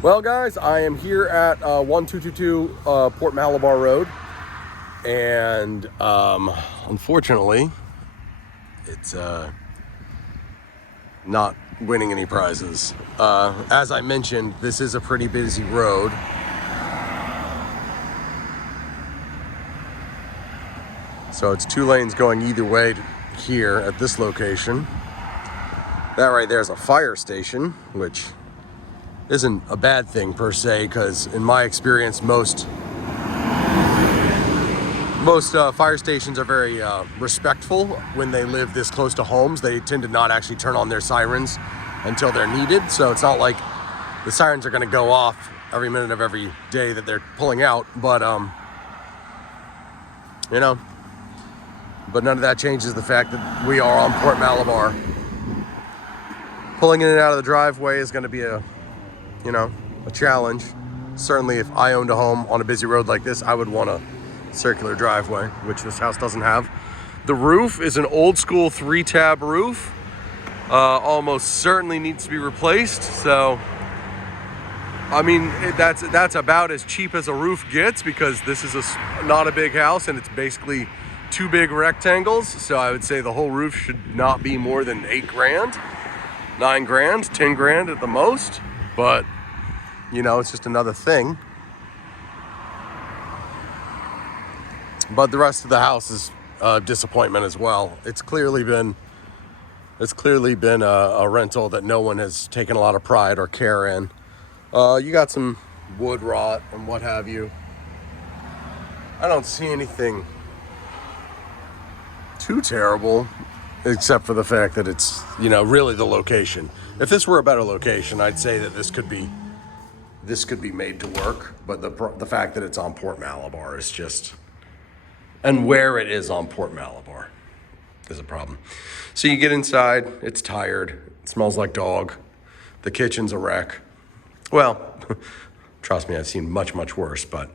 Well, guys, I am here at 1222 Port Malabar Road, and unfortunately, it's not winning any prizes. As I mentioned, this is a pretty busy road. So it's 2 lanes going either way here at this location. That right there is a fire station, which isn't a bad thing per se, because in my experience, most fire stations are very respectful when they live this close to homes. They tend to not actually turn on their sirens until they're needed. So it's not like the sirens are going to go off every minute of every day that they're pulling out. But, but none of that changes the fact that we are on Port Malabar. Pulling in and out of the driveway is going to be a challenge. Certainly if I owned a home on a busy road like this, I would want a circular driveway, which this house doesn't have. The roof is an old school 3-tab roof. Almost certainly needs to be replaced. So, I mean, that's about as cheap as a roof gets, because this is not a big house and it's basically 2 big rectangles. So I would say the whole roof should not be more than $8 grand, $9 grand, $10 grand at the most. But, it's just another thing. But the rest of the house is a disappointment as well. It's clearly been a rental that no one has taken a lot of pride or care in. You got some wood rot and what have you. I don't see anything too terrible, except for the fact that it's, really the location. If this were a better location, I'd say that this could be made to work. But the fact that it's on Port Malabar is just, and where it is on Port Malabar is a problem. So you get inside, it's tired, it smells like dog, the kitchen's a wreck. Well, trust me, I've seen much, much worse. But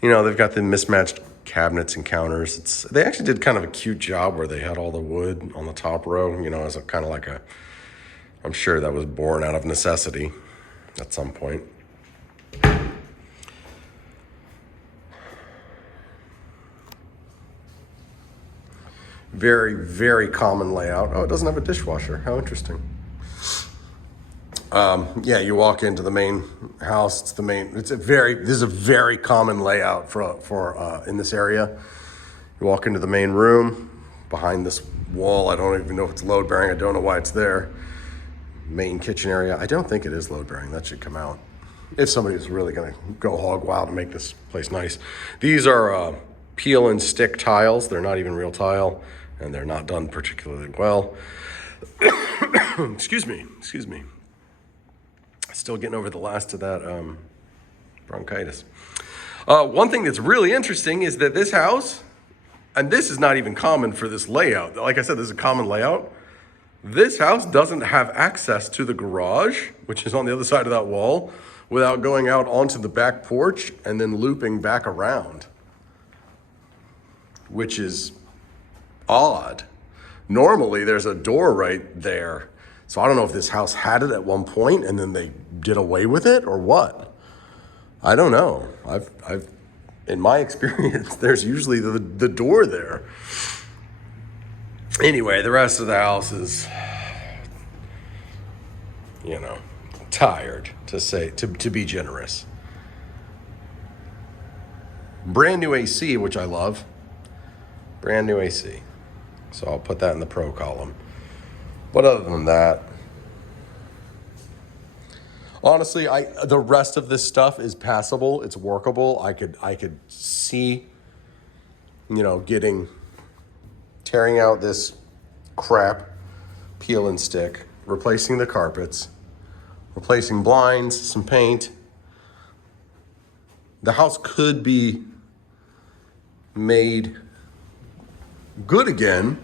they've got the mismatched cabinets and counters. They actually did kind of a cute job where they had all the wood on the top row, as a kind of like I'm sure that was born out of necessity at some point. Very, very common layout. Oh, it doesn't have a dishwasher. How interesting. You walk into the main house. This is a very common layout for in this area. You walk into the main room. Behind this wall, I don't even know if it's load bearing. I don't know why it's there. Main kitchen area. I don't think it is load bearing. That should come out if somebody's really going to go hog wild to make this place nice. These are peel and stick tiles. They're not even real tile, and they're not done particularly well. Excuse me. Still getting over the last of that bronchitis. One thing that's really interesting is that this house, and this is not even common for this layout. Like I said, this is a common layout. This house doesn't have access to the garage, which is on the other side of that wall, without going out onto the back porch and then looping back around, which is odd. Normally, there's a door right there. So I don't know if this house had it at one point and then they did away with it or what. I don't know. I've in my experience, there's usually the door there. Anyway, the rest of the house is, tired, to be generous. Brand new AC, which I love. Brand new AC. So I'll put that in the pro column. But other than that, honestly, the rest of this stuff is passable. It's workable. I could see, tearing out this crap, peel and stick, replacing the carpets, replacing blinds, some paint. The house could be made good again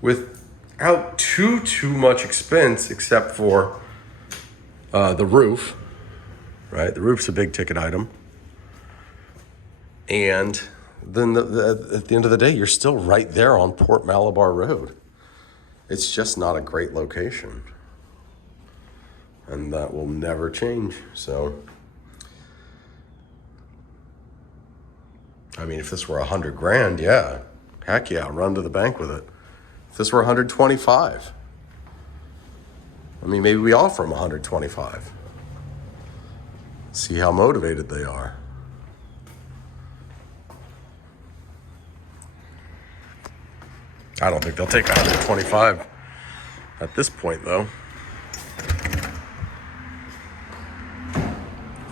without too much expense, except for the roof, right? The roof's a big ticket item. And then at the end of the day, you're still right there on Port Malabar Road. It's just not a great location. And that will never change. So, I mean, if this were 100 grand, yeah, heck yeah, run to the bank with it. If this were 125, I mean, maybe we offer them 125. See how motivated they are. I don't think they'll take 125 at this point, though.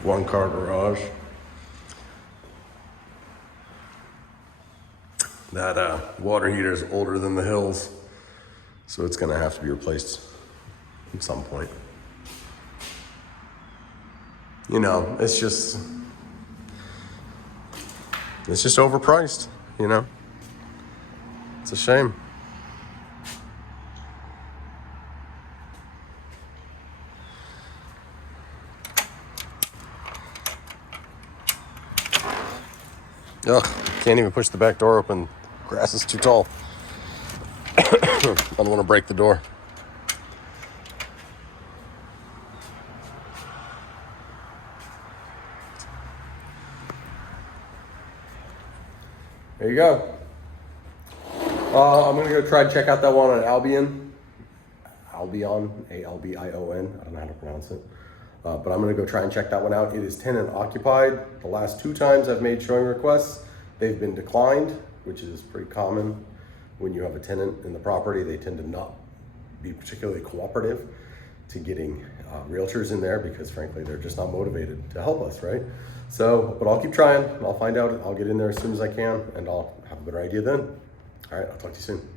One car garage. That water heater is older than the hills, so it's gonna have to be replaced at some point. You know, it's just overpriced, you know? It's a shame. Ugh, can't even push the back door open. Grass is too tall. I don't want to break the door. There you go. I'm going to go try and check out that one on Albion, Albion, I don't know how to pronounce it. But I'm going to go try and check that one out. It is tenant occupied. The last 2 times I've made showing requests, they've been declined, which is pretty common. When you have a tenant in the property, they tend to not be particularly cooperative to getting realtors in there because frankly, they're just not motivated to help us, right? So, but I'll keep trying. I'll find out. I'll get in there as soon as I can and I'll have a better idea then. All right, I'll talk to you soon.